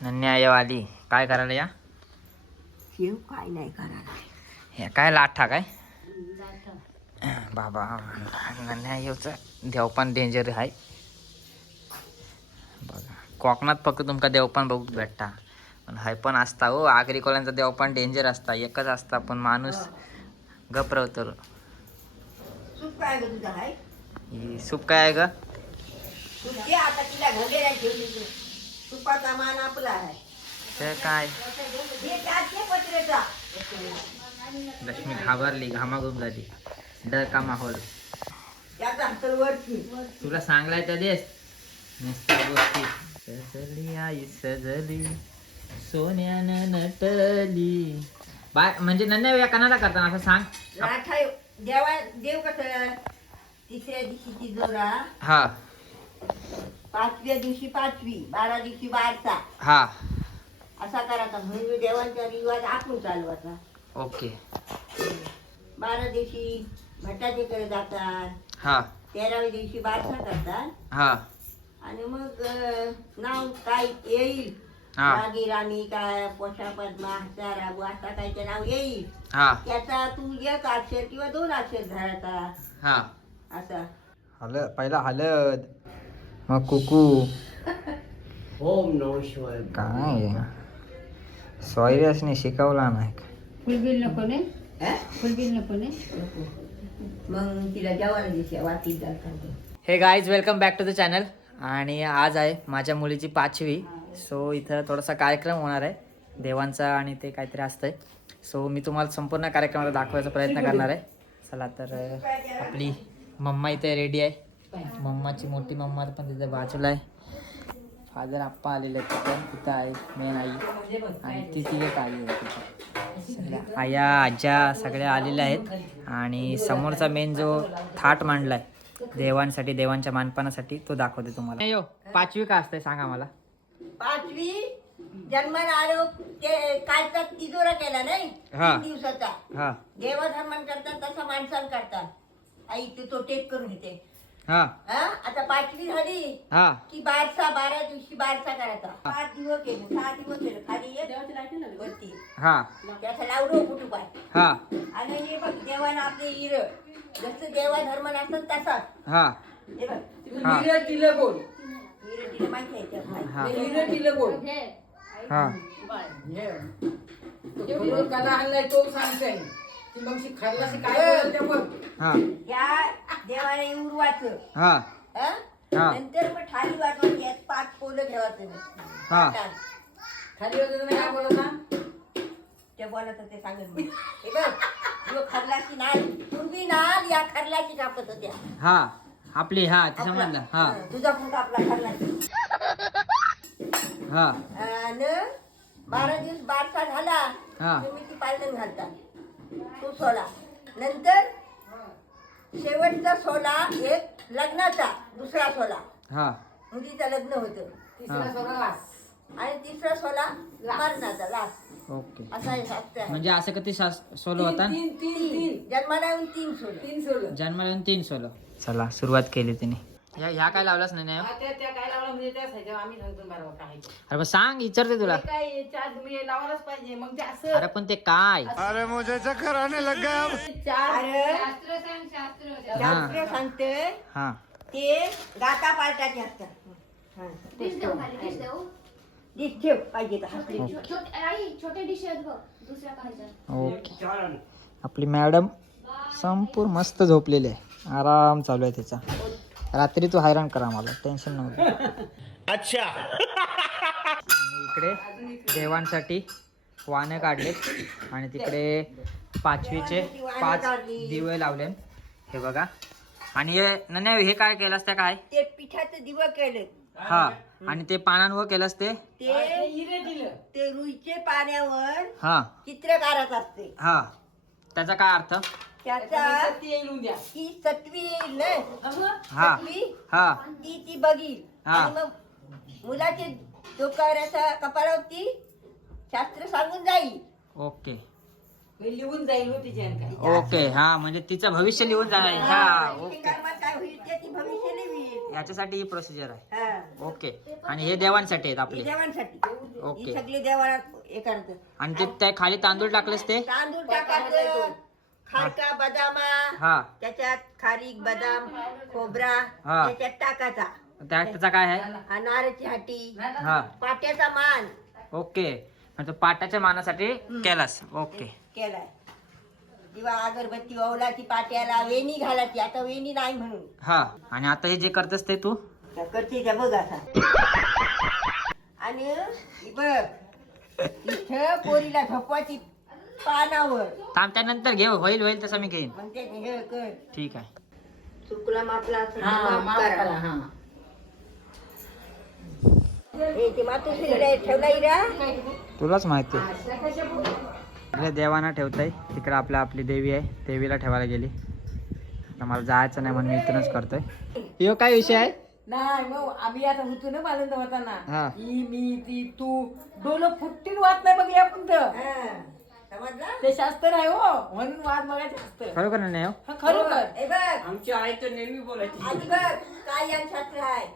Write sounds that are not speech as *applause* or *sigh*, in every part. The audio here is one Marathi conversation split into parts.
आली काय करायला या? शिव काय नाही करायला. हे काय लाठा काय बाबा नन्या येऊच देवपान डेंजर आहे. बघा कोकणात फक्त तुमका देवपान बघूक भेटता. पण हाय पण असता हो आगरी कोल्यांचा देवपान डेंजर असता. एकच असता पण माणूस गप्रवतो सूप काय ग तुझा आहे ही सूप काय आहे ग? आता तिला ठेवली तू सुपाचा मान आपला आहे. काय? लक्ष्मी घाबरली घामाघूम झाली. डर का माहोल? तुला सांगलाय तर देस? नुसत्या गोष्टी. सजली आई सजली सोन्यानं नटली. बाय म्हणजे नन्या या कनाला करताना असं सांग. देवा देव कसं? तिसऱ्या दिवशी तिजोरा हा. पाचव्या दिवशी पाचवी बारा दिवशी बारसा. हा. असा करायचा म्हणजे देवांचा रिवाज आपण चालवायचा. ओके. बारा दिवशी भटाचेकडे जातात. हा. तेराव्या दिवशी बारसा करतात. हा. आणि मग अं, नाव काय येईल? हा. रागी राणी काय पोषा पद्मा हसा राबू असा काहीचे नाव येईल? हा. त्याचा तू एक अक्षर किंवा दोन अक्षर धरायचा. हा. असा. हलद पहिला हलद. मग कुकू ओम नम शिवाय काय सॉयरसने शिकवला नाही फुलबिल नको ने? फुलबिल नको ने? मग तिला जेवायला दिवशी वाटीत जातात hey guys welcome back to the channel आणि आज आहे माझ्या मुलीची पाचवी. सो इथं थोडासा कार्यक्रम होणार आहे. देवांचा आणि ते काहीतरी असतंय. सो मी तुम्हाला संपूर्ण कार्यक्रमाला दाखवायचा प्रयत्न करणार आहे. चला तर आपली मम्मा इथे रेडी आहे. मम्माची मोठी मम्मा पण तिथे बाजूला आहे. फादर आप्पा आलेले आहेत तिथं. तिथं आहे मेन आई. आणि ती ती एक आई आहे तिथं. सगळ्या आया आज्या सगळ्या आलेल्या आहेत. आणि समोरचा मेन जो थाट मांडलाय देवांसाठी देवांच्या मानपानासाठी तो दाखवते तुम्हाला. यो पाचवी का असते सांगा मला. पाचवी? जन्माला आलो ते कालचा तिजोरा केला नाही? हा. दिवसाचा. हा. देवधर्मन करतात तसं माणसाला करतात. आई ते तो टेक करून घेते हा. हा? आता पाचवी झाली हा. की बारसा बारा दिवशी बारसा करायचा. पाच दिवस केलं सहा दिवस केलं खाली ये वरती. हा. त्याचा हा. आणि हे बघ देवानं आपले हिर जसं देवा धर्म असतात तसाच हा. हे बघ. हा. हिर तिला माहिती आहे माहिती. हा. घे. हा. हा. या देवाने उरवाचं हा. हा? हा. नंतर मग यात पाच पोलं ठेवायचं. हा. ताटात. ते बोलत होते सांगत मी *laughs* हे बघ यो खरलाची नाल पूर्वी नाल या खरलाची कापत होत्या. हा. आपली हा ते समजलं. हा. हं, तुझा पण कापला खरलाची हा. आणि बारा दिवस बारसा झाला हा. तुम्ही ती पालटण घालता. तो सोला नंतर शेवटचा सोला एक लग्नाचा दुसरा सोला हा. मुलीचं लग्न होतं. हा. आणि तिसरा सोला मरणाचा लास्ट ओके. असा हे शास्त्र आहे. म्हणजे असं किती सोलो होता? तीन जन्माला येऊन तीन सोल तीन सोल जन्माला येऊन तीन सोलो चला सुरुवात केली तिने. ह्या ह्या काय लावलाच नाही ना? अरे पण सांग विचारते तुला. काय चार मी लावायलाच पाहिजे मग ते असं अरे पण ते काय? चार अरे शास्त्र सांग शास्त्र शास्त्र सांगते. हा. ते गाता पालटाचे असतात. हं, तेच ठेव. डिश ठेव पाहिजे तर. हसली आई छोटे डिश आहेत बघ दुसऱ्या पाहिजे. ओके. आपली मॅडम संपूर्ण मस्त झोपलेली आहे. आराम चालू आहे त्याचा रात्री तू हैराण करा मला टेन्शन नव्हतं अच्छा. इकडे देवांसाठी वानं काढलेत आणि तिकडे पाचवीचे पाच दिवे लावले हे बघा. आणि हे नाही हे काय केलंस त्या काय? ते पिठाचं दिवं केलं. हा. आणि ते पानांवर केलंस ते? ते ते रुईचे पाण्यावर हा. चित्रकारात असते. हा. त्याचा काय अर्थ? त्याचा ही सत्वी येईल ना हा सत्वी? हा ती ती बघील. हा. आणि मग मुलाचे डोक्यावर असा कपाळावरती शास्त्र सांगून जाईल. ओके. लिहून जाईल हो तिच्या काय. ओके हा म्हणजे तिचं भविष्य लिहून जाणार आहे. हा ओके. कर्मात काय होईल ते ती भविष्य लिहिईल याच्यासाठी ही प्रोसिजर आहे. हा. ओके. आणि हे देवांसाठी आहेत ही आपले देवांसाठी ओके. ही सगळी देवाला हे करतात. आणि ते त्या खाली तांदूळ टाकलेस ते? तांदूळ टाकायचं. खारका बदामा हा. त्याच्यात खारीक बदाम खोबरा हा. त्याच्यात टाकायचा. त्या त्याचा काय आहे? नारळची हाटी. हा. पाट्याचा मान. ओके. म्हणजे पाटाच्या मानासाठी केलास. ओके. केलाय. किंवा अगरबत्ती ओवलाची पाट्याला वेणी घालायची. आता वेणी नाही म्हणून. हा. आणि आता हे जे करतेस ते तू? त्या करते त्या बघ आता. आणि ही बघ इथं पोरीला झोपवायची पानावर. थांब त्यानंतर घे होईल होईल तसं मी घेईन. म्हणते हे कर. ठीक आहे. चुकला मापला असं माफ करा. हे. ते मातोश्रीला ठेवला इरा तुलाच माहिती इकडे देवाना ठेवताय. तिकडे आपल्या आपली देवी आहे देवीला ठेवायला गेली. आता मला जायचं नाही म्हणून मी इथूनच करतोय. यो काय विषय आहे? नाही मग आम्ही आता होतो ना बालंद होताना. हा. ही मी ती तू डोलं फुटतील वाद नाही बघ आपण समजला? ते शास्त्र आहे हो. म्हणून वाद बघायचं असतं खरोखर नाही. हो हा, खरोखर हे बघ. आमची आई तर नेहमी बोलायची. आधी बघ काय यान शास्त्र आहे?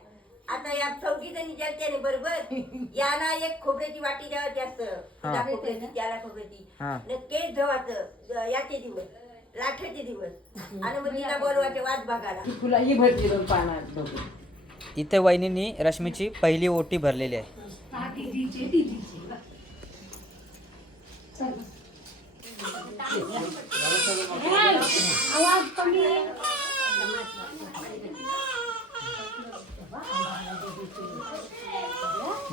आता या चौघी जणी जलत्याने बरोबर *laughs* याला एक खोबऱ्याची वाटी द्यावं जास्त. खोबऱ्याची त्याला खोबऱ्याची. हा. न केस धवाचं याचे दिवस लाठाचे दिवस. *laughs* आणि मग तिला बोलवायचे वाद बघायला. तुला ही भरती दोन पानात बघू. इथे वहिनींनी रश्मीची पहिली ओटी भरलेली आहे.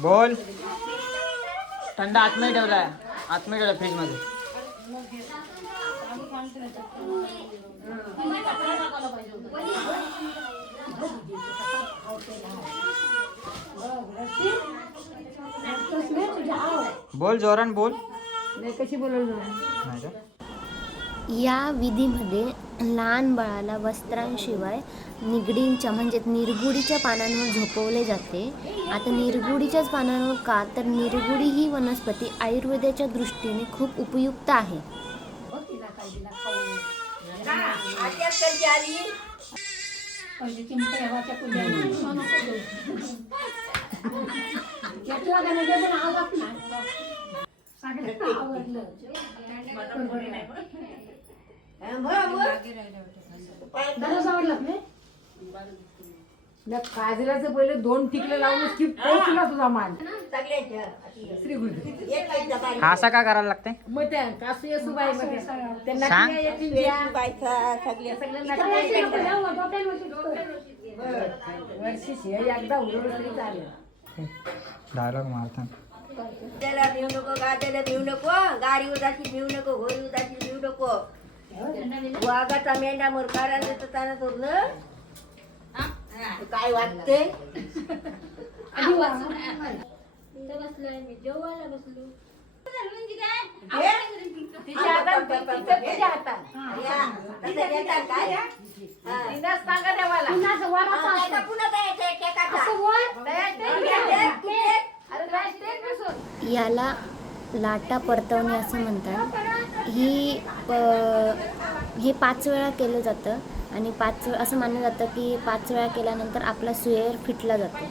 बोल. थंड आतमध्ये ठेवलाय. आतमध्ये ठेवला फ्रीजमध्ये बोल जोरान बोल. नाही कशी बोलवलं? या विधीमध्ये लहान बाळाला वस्त्रांशिवाय निगडींच्या म्हणजे निरगुडीच्या पानांवर झोपवले जाते. आता निरगुडीच्याच पानांवर का? तर निरगुडी ही वनस्पती आयुर्वेदाच्या दृष्टीने खूप उपयुक्त आहे आत्या कधी आली हं, बरं, बरं. पाय- काजलाचं पहिले दोन टिकले लावून की पोचला तुझा मान हाती. श्री. हा असा का करायला लागते मग त्या कासू येसू बाई मध्ये सांग. येतील वर्षीच हे एकदा उडवलं तरी चालेल. डायलॉग मारता त्याला भिऊ नको गाड्याला भिऊ नको गाडी उदासी भिऊ नको घोडी उदासी भिऊ नको. वाघाचा मेंढा मोरकारा देतो त्यानं करून काय वाटते तिच्या हातात तिच्या हातात. सांगा देवाला. याला लाटा परतवणे असं म्हणतात. ही प हे पाच वेळा केलं जातं आणि पाच वेळा असं मानलं जातं की पाच वेळा केल्यानंतर आपला सुयर फिटला जातो.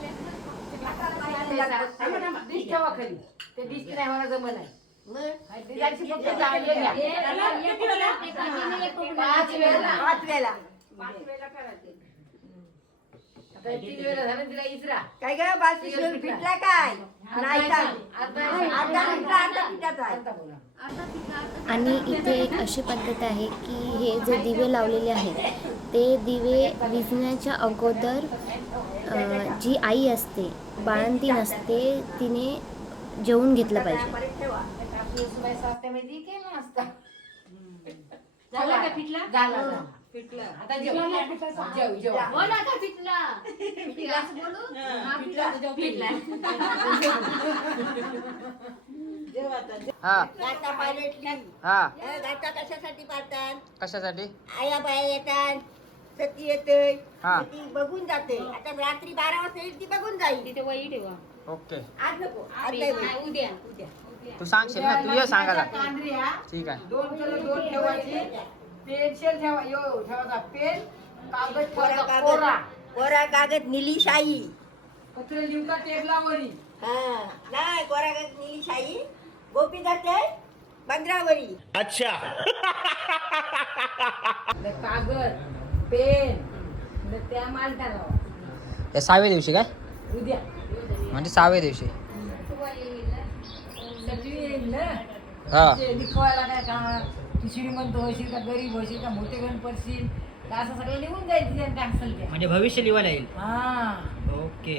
काय काय? नाही आणि इथे एक अशी पद्धत आहे की हे जे दिवे लावलेले आहेत ते दिवे विझण्याच्या अगोदर जी आई असते बाळंतीण असते तिने जेवून घेतलं पाहिजे. जेव जेव. जेव हा. गाता हा. गाता कशासाठी पाळतात कशासाठी? आया बाया येतात सती येते हा. ती बघून जाते. आता रात्री बारा वाजता येईल ती बघून जाईल. तिथे वही ठेवा. ओके. आज नको आज नाही. उद्या. उद्या. तू सांगशील ना तू ये सांगायला. कांद्र्या ठीक आहे. दोन दोन ठेवायची. पेन्सिल ठेवा यो ठेवायचा पेन कागद कोरा ठेवायचा कागद. कोरा कोरा कागद निली शाई. पत्र लिहून टेबलावरी हा. नाही कोरा कागद निली शाई. गोपी जाते पंधरावरी न कागद पेन न त्या मालटाला या सहाव्या दिवशी काय? उद्या. म्हणजे सहाव्या दिवशी. सगळी येईल ना? हा. ते लिखवायला काय का तू श्रीमंत होशील का गरीब होशील का मोठे गण पडशील का असं सगळं लिहून जायचं ते म्हणजे भविष्य लिवायला येईल. हा. ओके.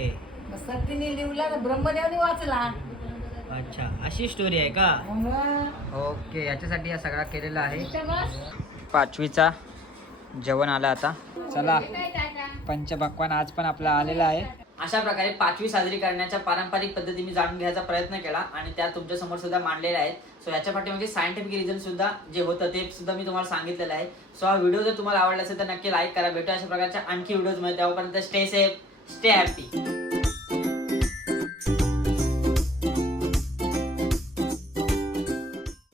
मग सत्तीने लिहला तर ब्रह्मदेवाने वाचला. अच्छा अशी स्टोरी आहे का? मग? ओके याच्यासाठी हा सगळा केलेला आहे. इथं बस. पाचवीचा जेवण आलं आता. चला पंचभगवान आज पण आपला आलेला आहे. अशा प्रकारे पाचवी साजरी करण्याच्या पारंपरिक पद्धती मी जाणून घ्यायचा प्रयत्न केला आणि त्या तुमच्यासमोर सुद्धा मांडलेल्या आहेत. सो याच्या पाठीमागे सायंटिफिक रिझन सुद्धा जे होतं ते सुद्धा मी तुम्हाला सांगितलेलं आहे. सो हा व्हिडिओ जर तुम्हाला आवडला असेल तर नक्की लाईक करा. भेटू अशा प्रकारच्या आणखी व्हिडिओजमध्ये. तेव्हापर्यंत स्टे सेफ स्टे हॅपी